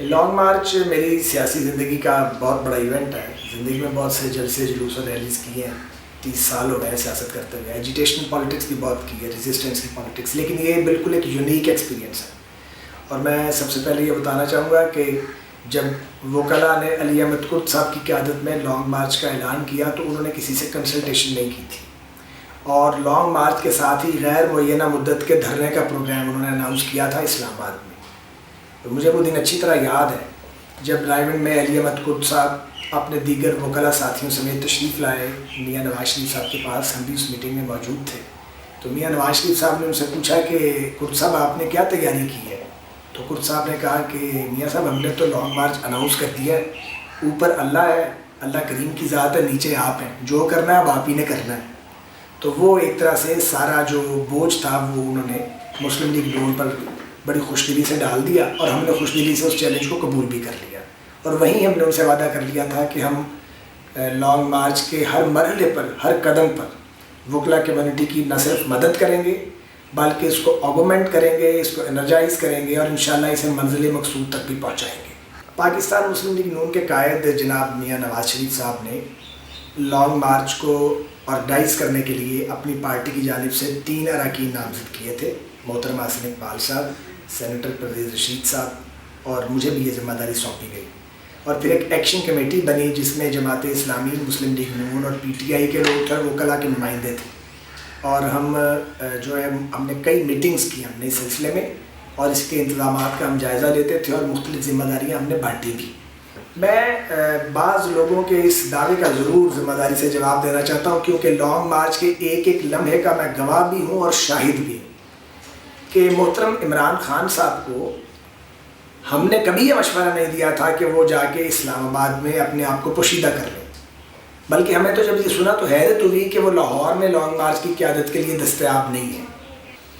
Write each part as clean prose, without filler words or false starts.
Long march میری سیاسی زندگی کا بہت بڑا ایونٹ ہے. زندگی میں بہت سے جلسے جلوس اور ریلیز کیے ہیں. 30 سال ہو گئے سیاست کرتے ہوئے. ایجیٹیشنل پالیٹکس بھی بہت کی ہے, ریزسٹنس کی پالیٹکس, لیکن یہ بالکل ایک یونیک ایکسپیرینس ہے. اور میں سب سے پہلے یہ بتانا چاہوں گا کہ جب وکلاء نے علی احمد کرد صاحب کی قیادت میں لانگ مارچ کا اعلان کیا تو انہوں نے کسی سے کنسلٹیشن نہیں کی تھی, اور لانگ مارچ کے ساتھ ہی غیر معینہ مدت کے دھرنے کا پروگرام انہوں نے اناؤنس کیا تھا اسلام آباد میں. تو مجھے وہ دن اچھی طرح یاد ہے جب رائے میں علی احمد کرد صاحب اپنے دیگر وکلاء ساتھیوں سمیت تشریف لائے میاں نواز شریف صاحب کے پاس. ہم بھی اس میٹنگ میں موجود تھے. تو میاں نواز شریف صاحب نے ان سے پوچھا کہ کرد صاحب آپ نے کیا تیاری کی ہے؟ تو کرد صاحب نے کہا کہ میاں صاحب ہم نے تو لانگ مارچ اناؤنس کر دیا ہے, اوپر اللہ ہے, اللہ کریم کی ذات ہے, نیچے آپ ہیں, جو کرنا ہے اب آپ ہی نے کرنا ہے. تو وہ ایک طرح سے سارا جو بوجھ تھا وہ انہوں نے مسلم لیگ نون پر بڑی خوش دلی سے ڈال دیا, اور ہم نے خوش دلی سے اس چیلنج کو قبول بھی کر لیا. اور وہیں ہم نے ان سے وعدہ کر لیا تھا کہ ہم لانگ مارچ کے ہر مرحلے پر, ہر قدم پر وکلاء کمیونٹی کی نہ صرف مدد کریں گے بلکہ اس کو آگومنٹ کریں گے, اس کو انرجائز کریں گے, اور انشاءاللہ اسے منزل مقصود تک بھی پہنچائیں گے. پاکستان مسلم لیگ نون کے قائد جناب میاں نواز شریف صاحب نے لانگ مارچ کو آرگنائز کرنے کے لیے اپنی پارٹی کی جانب سے 3 اراکین نامزد کیے تھے. محترم حسن اقبال صاحب, سینیٹر پرویز رشید صاحب, اور مجھے بھی یہ ذمہ داری سونپی گئی. اور پھر ایک ایکشن کمیٹی بنی جس میں جماعت اسلامی, مسلم لیگ نون اور پی ٹی آئی کے لوگ تھے, وکلاء کے نمائندے تھے. اور ہم ہم نے کئی میٹنگز کی ہم نے اس سلسلے میں, اور اس کے انتظامات کا ہم جائزہ لیتے تھے, اور مختلف ذمہ داریاں ہم نے بانٹی بھی. میں بعض لوگوں کے اس دعوے کا ضرور ذمہ داری سے جواب دینا چاہتا ہوں, کیونکہ لانگ مارچ کے ایک ایک لمحے کا میں گواہ بھی ہوں اور شاہد بھی ہوں کہ محترم عمران خان صاحب کو ہم نے کبھی یہ مشورہ نہیں دیا تھا کہ وہ جا کے اسلام آباد میں اپنے آپ کو پوشیدہ کر لیں, بلکہ ہمیں تو جب یہ سنا تو حیرت ہوئی کہ وہ لاہور میں لانگ مارچ کی قیادت کے لیے دستیاب نہیں ہے.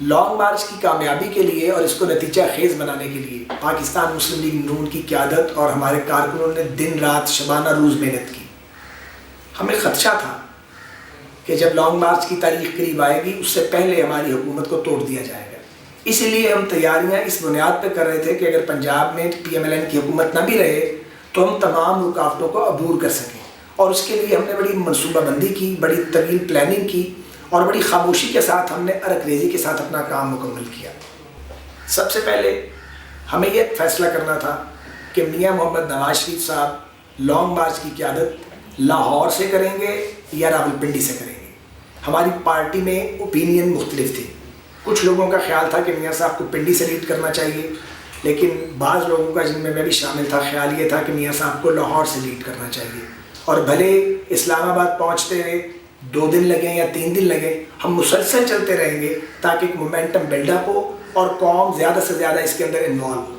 لانگ مارچ کی کامیابی کے لیے اور اس کو نتیجہ خیز بنانے کے لیے پاکستان مسلم لیگ نون کی قیادت اور ہمارے کارکنوں نے دن رات شبانہ روز محنت کی. ہمیں خدشہ تھا کہ جب لانگ مارچ کی تاریخ قریب آئے گی اس سے پہلے ہماری حکومت کو توڑ دیا جائے گا. اسی لیے ہم تیاریاں اس بنیاد پہ کر رہے تھے کہ اگر پنجاب میں پی ایم ایل این کی حکومت نہ بھی رہے تو ہم تمام رکاوٹوں کو عبور کر سکیں. اور اس کے لیے ہم نے بڑی منصوبہ بندی کی, بڑی طویل پلاننگ کی, اور بڑی خاموشی کے ساتھ ہم نے ارک ریزی کے ساتھ اپنا کام مکمل کیا. سب سے پہلے ہمیں یہ فیصلہ کرنا تھا کہ میاں محمد نواز شریف صاحب لانگ مارچ کی قیادت لاہور سے کریں گے یا راولپنڈی سے کریں گے. ہماری پارٹی میں اوپینین مختلف تھی. کچھ لوگوں کا خیال تھا کہ میاں صاحب کو پنڈی سے لیڈ کرنا چاہیے, لیکن بعض لوگوں کا, جن میں میں بھی شامل تھا, خیال یہ تھا کہ میاں صاحب کو لاہور سے لیڈ کرنا چاہیے. اور بھلے اسلام آباد پہنچتے ہوئے 2 دن لگیں یا 3 دن لگیں, ہم مسلسل چلتے رہیں گے تاکہ ایک مومنٹم بلڈ اپ ہو اور قوم زیادہ سے زیادہ اس کے اندر انوالو ہو.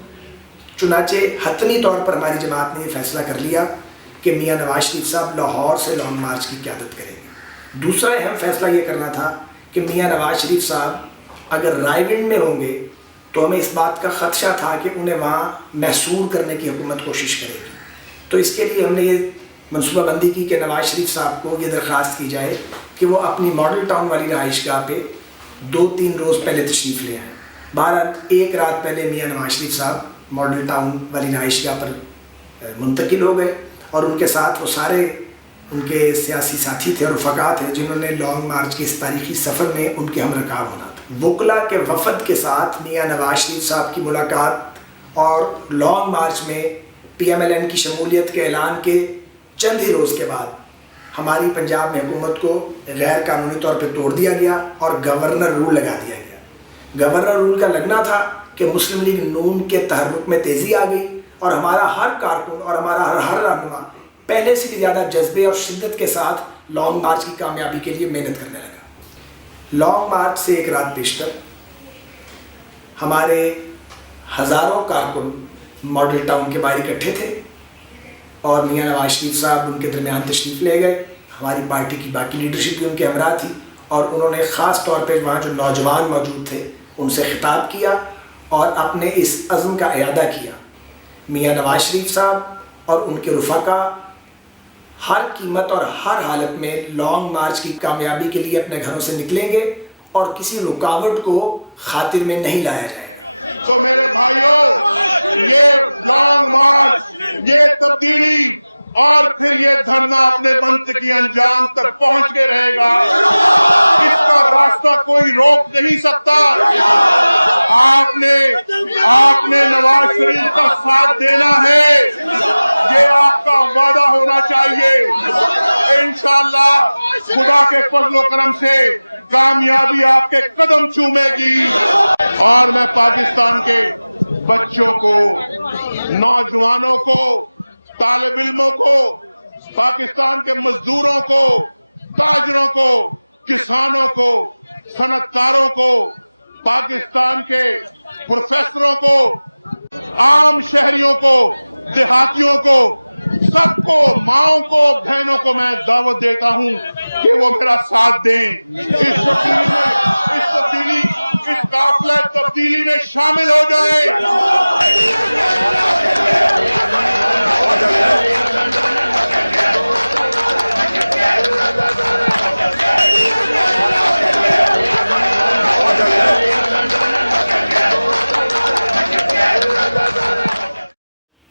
چنانچہ حتمی طور پر ہماری جماعت نے یہ فیصلہ کر لیا کہ میاں نواز شریف صاحب لاہور سے لانگ مارچ کی قیادت کریں گے. دوسرا اہم فیصلہ یہ کرنا تھا کہ میاں نواز شریف صاحب اگر رائے ونڈ میں ہوں گے تو ہمیں اس بات کا خدشہ تھا کہ انہیں وہاں محصور کرنے کی حکومت کوشش کرے گی. تو اس کے لیے ہم نے یہ منصوبہ بندی کی کہ نواز شریف صاحب کو یہ درخواست کی جائے کہ وہ اپنی ماڈل ٹاؤن والی رہائش گاہ پہ 2-3 روز پہلے تشریف لے آئیں. بہرحال ایک رات پہلے میاں نواز شریف صاحب ماڈل ٹاؤن والی رہائش گاہ پر منتقل ہو گئے, اور ان کے ساتھ وہ سارے ان کے سیاسی ساتھی تھے اور رفقا تھے جنہوں نے لانگ مارچ کے اس تاریخی سفر میں ان کے ہم رکاب ہونا تھا. وکلاء کے وفد کے ساتھ میاں نواز شریف صاحب کی ملاقات اور لانگ مارچ میں پی ایم ایل این کی شمولیت کے اعلان کے چند ہی روز کے بعد ہماری پنجاب میں حکومت کو غیر قانونی طور پہ توڑ دیا گیا اور گورنر رول لگا دیا گیا. گورنر رول کا لگنا تھا کہ مسلم لیگ نون کے تحرک میں تیزی آ گئی, اور ہمارا ہر کارکن اور ہمارا ہر رہنما پہلے سے بھی زیادہ جذبے اور شدت کے ساتھ لانگ مارچ کی کامیابی کے لیے محنت کرنے لگا. لانگ مارچ سے ایک رات پیشتر ہمارے ہزاروں کارکن ماڈل ٹاؤن کے باہر اکٹھے تھے, اور میاں نواز شریف صاحب ان کے درمیان تشریف لے گئے. ہماری پارٹی کی باقی لیڈرشپ بھی ان کے ہمراہ تھی, اور انہوں نے خاص طور پہ وہاں جو نوجوان موجود تھے ان سے خطاب کیا اور اپنے اس عزم کا اعادہ کیا. میاں نواز شریف صاحب اور ان کے رفقا ہر قیمت اور ہر حالت میں لانگ مارچ کی کامیابی کے لیے اپنے گھروں سے نکلیں گے, اور کسی رکاوٹ کو خاطر میں نہیں لایا جائے گا. تو میرے بھائیوں یہ لانگ مارچ، یہ تبدیلی اور پھر یہ دھرنا اپنے منطق کی انجام تک پہنچ کے رہے گا. اس کا راستہ کوئی روک نہیں سکتا. آپ نے نواز شریف کا ساتھ دینا ہے، یہ آپ کا وعدہ ہونا چاہیے. انشاءاللہ خدا کے فضل و کرم سے کامیابی آپ کے قدم چومے گی. اور میں پاکستان کے بچوں کو، نوجوانوں کو، طالب علموں کو، پاکستان کے مزدوروں کو، تاجروں کو، کسانوں کو، صنعت کاروں کو، پاکستان کے پروفیسروں کو، عام شہریوں کو، دیہاتیوں کو، سب کو، ماؤں کو، بہنوں کو میں دعوت دیتا ہوں کہ وہ میرا ساتھ دیں. اس قافلہ تبدیلی میں شامل ہو جائیں.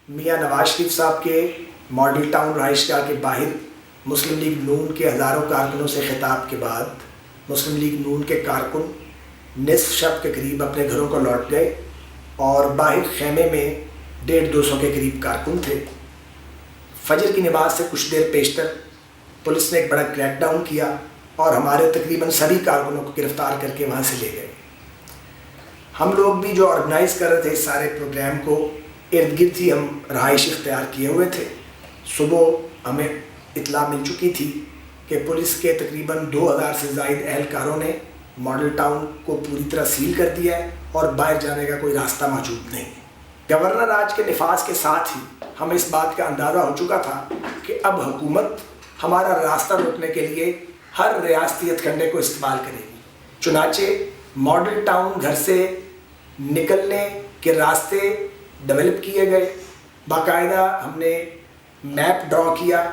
میاں نواز شریف صاحب کے ماڈل ٹاؤن رہائش گاہ کے باہر مسلم لیگ نون کے ہزاروں کارکنوں سے خطاب کے بعد مسلم لیگ نون کے کارکن نصف شب کے قریب اپنے گھروں کو لوٹ گئے اور باہر خیمے میں 150-200 کے قریب کارکن تھے. فجر کی نماز سے کچھ دیر پیشتر پولیس نے ایک بڑا کریک ڈاؤن کیا اور ہمارے تقریباً سبھی کارکنوں کو گرفتار کر کے وہاں سے لے گئے. ہم لوگ بھی جو آرگنائز کر رہے تھے اس سارے پروگرام کو، ارد گرد ہی ہم رہائش اختیار کیے ہوئے تھے. صبح ہمیں اطلاع مل چکی تھی کہ پولیس کے تقریباً 2000 سے زائد اہلکاروں نے ماڈل ٹاؤن کو پوری طرح سیل کر دیا ہے اور باہر جانے کا کوئی راستہ موجود نہیں. گورنر راج کے نفاذ کے ساتھ ہی ہمیں اس بات کا اندازہ ہو چکا تھا کہ اب حکومت ہمارا راستہ روکنے کے لیے ہر ریاستی ہتھ کنڈے کو استعمال کرے گی. چنانچہ ماڈل ٹاؤن گھر سے نکلنے کے راستے ڈیولپ کیے گئے. باقاعدہ ہم نے میپ ڈرا کیا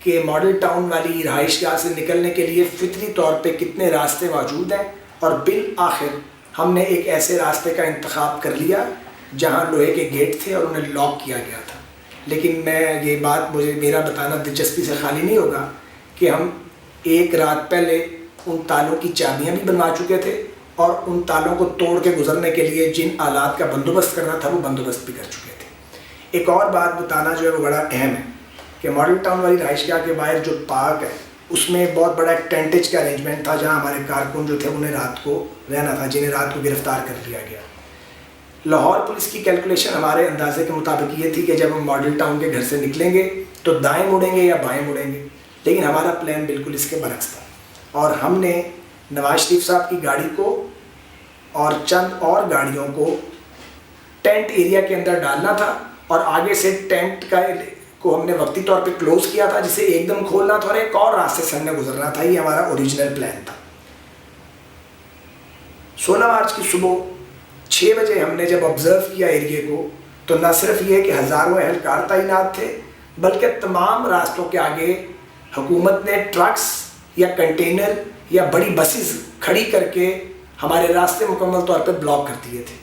کہ ماڈل ٹاؤن والی رہائش گاہ سے نکلنے کے لیے فطری طور پہ کتنے راستے موجود ہیں، اور بالآخر ہم نے ایک ایسے راستے کا انتخاب کر لیا جہاں لوہے کے گیٹ تھے اور انہیں لاک کیا گیا تھا. لیکن یہ بات میرا بتانا دلچسپی سے خالی نہیں ہوگا کہ ہم ایک رات پہلے ان تالوں کی چابیاں بھی بنوا چکے تھے اور ان تالوں کو توڑ کے گزرنے کے لیے جن آلات کا بندوبست کرنا تھا وہ بندوبست بھی کر چکے تھے. ایک اور بات بتانا جو ہے وہ بڑا اہم ہے کہ ماڈل ٹاؤن والی رہائش گاہ کے باہر جو پارک ہے اس میں بہت بڑا ایک ٹینٹیج کا ارینجمنٹ تھا جہاں ہمارے کارکن جو تھے انہیں رات کو رہنا تھا، جنہیں رات کو گرفتار کر لیا گیا. لاہور پولیس کی کیلکولیشن ہمارے اندازے کے مطابق یہ تھی کہ جب ہم ماڈل ٹاؤن کے گھر سے نکلیں گے تو دائیں مڑیں گے یا بائیں مڑیں گے، لیکن ہمارا پلان بالکل اس کے برعکس تھا. اور ہم نے نواز شریف صاحب کی گاڑی کو اور چند اور گاڑیوں کو ٹینٹ ایریا کے اندر ڈالنا تھا اور آگے سے ٹینٹ کو ہم نے وقتی طور پہ کلوز کیا تھا جسے ایک دم کھولنا تھا اور ایک اور راستے سے ہم نے گزرنا تھا. یہ ہمارا اوریجنل پلان تھا. 16 مارچ کی صبح 6 بجے ہم نے جب آبزرو کیا ایریے کو تو نہ صرف یہ کہ ہزاروں اہلکار تعینات تھے بلکہ تمام راستوں کے آگے حکومت نے ٹرکس یا کنٹینر یا بڑی بسز کھڑی کر کے ہمارے راستے مکمل طور پہ بلاک کر دیے تھے.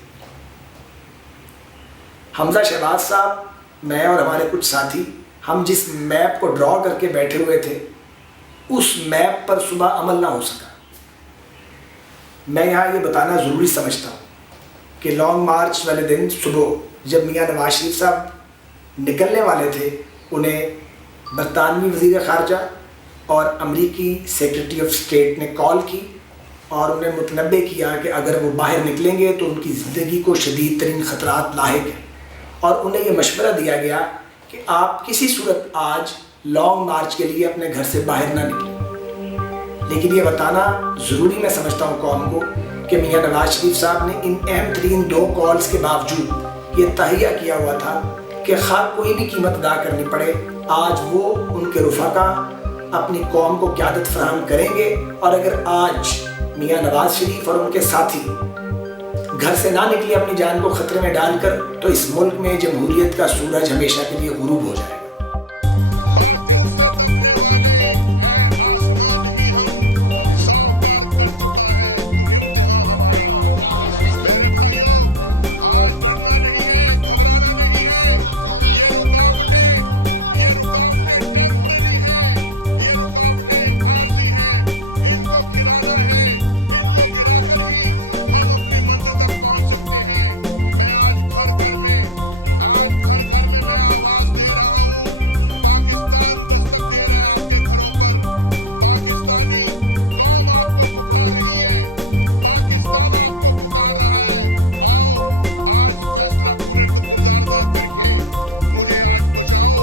حمزہ شہباز صاحب، میں اور ہمارے کچھ ساتھی، ہم جس میپ کو ڈرا کر کے بیٹھے ہوئے تھے اس میپ پر صبح عمل نہ ہو سکا. میں یہاں یہ بتانا ضروری سمجھتا ہوں کہ لانگ مارچ والے دن صبح جب میاں نواز شریف صاحب نکلنے والے تھے انہیں برطانوی وزیر خارجہ اور امریکی سیکرٹری آف اسٹیٹ نے کال کی اور انہیں متنبع کیا کہ اگر وہ باہر نکلیں گے تو ان کی زندگی کو شدید ترین خطرات لاحق ہیں، اور انہیں یہ مشورہ دیا گیا کہ آپ کسی صورت آج لانگ مارچ کے لیے اپنے گھر سے باہر نہ نکلیں. لیکن یہ بتانا ضروری میں سمجھتا ہوں قوم کو کہ میاں نواز شریف صاحب نے ان اہم ترین 2 کالز کے باوجود یہ تہیہ کیا ہوا تھا کہ خواہ کوئی بھی قیمت ادا کرنی پڑے آج وہ ان کے رفقا اپنی قوم کو قیادت فراہم کریں گے. اور اگر آج میاں نواز شریف اور ان کے ساتھی گھر سے نہ نکلے اپنی جان کو خطرے میں ڈال کر تو اس ملک میں جمہوریت کا سورج ہمیشہ کے لیے غروب ہو جائے گا. باطل سے دبنے والے اے آسمان نہیں ہم 100 بار کر چکا ہے تو امتحان ہمارا. میرے بھائیوں آج ڈرنا نہیں ہے, گھبرانا نہیں ہے. یہ رکاوٹیں ٹیمپرری ہیں, یہ رکاوٹیں عارضی ہیں. ان کو گرانا ہے, ان کو گرا کر ہی ہم اپنی منزل تک پہنچ سکتے ہیں. میں آج گھر گھر میں میں آواز دے رہا ہوں. پاکستان دستک دے رہا ہے آپ کے گھروں پر. پاکستانی قوم آپ کو پکار رہی ہے, پاکستان آپ کو پکار رہا ہے. آؤ آج فیصلہ کن کردار ادا کر کے مجھے آج بچاؤ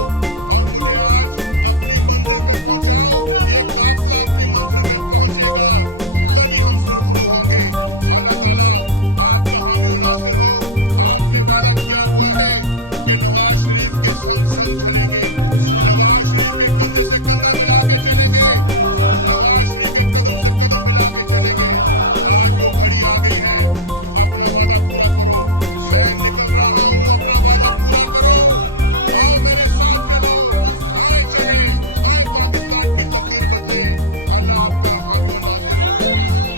اور مجھے آج اپنی منزل پہ پہنچاؤ. یہ قافلہ اپنی منزل پہ پہنچے گا تبھی ہم سرخرو ہوں گے. اللہ تعالیٰ آپ کا حامی و ناصر ہو. آپ نے وعدہ کیا ہوا ہے کہ نواز شریف کے سنگ چلیں گے, نواز شریف کے کندھے سے کندھا ملا کے چلیں گے, نواز شریف کے قدم سے قدم ملا کے چلیں گے. آج وہ گھڑی آ گئی ہے, اپنا وعدہ پورا کرو. میں نکل رہا ہوں, اپنا وعدہ پورا کرو. آؤ میرے ساتھ چلو, چلیں, پاکستان کی تقدیر بدلیں. اللہ آپ کا حامی و ناصر ہو.